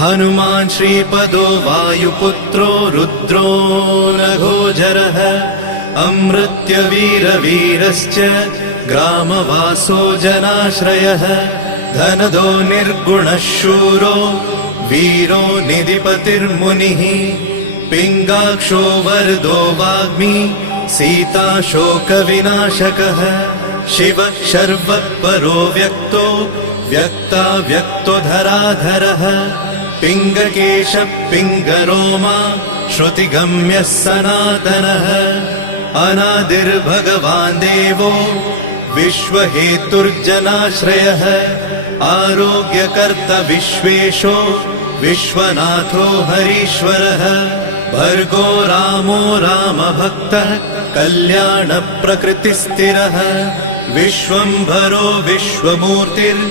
हनुमान् श्रीपदो वायुपुत्रो रुद्रो नघोजरः अमृत्यवीरवीरश्च ग्रामवासो जनाश्रयः धनदो निर्गुणः शूरो वीरो निधिपतिर्मुनिः पिङ्गाक्षो वरदो वाग्मी सीता शोकविनाशकः शिवः शर्वः परो व्यक्तो व्यक्तो धराधरः पिङ्गकेशः पिङ्गरोमा श्रुतिगम्यः सनातनः अनादिर्भगवान् देवो विश्वहेतुर्जनाश्रयः आरोग्यकर्ता विश्वेशो विश्वनाथो हरीश्वरः भर्गो रामो रामभक्तः कल्याणप्रकृतिस्थिरः विश्वम्भरो विश्वमूर्तिर्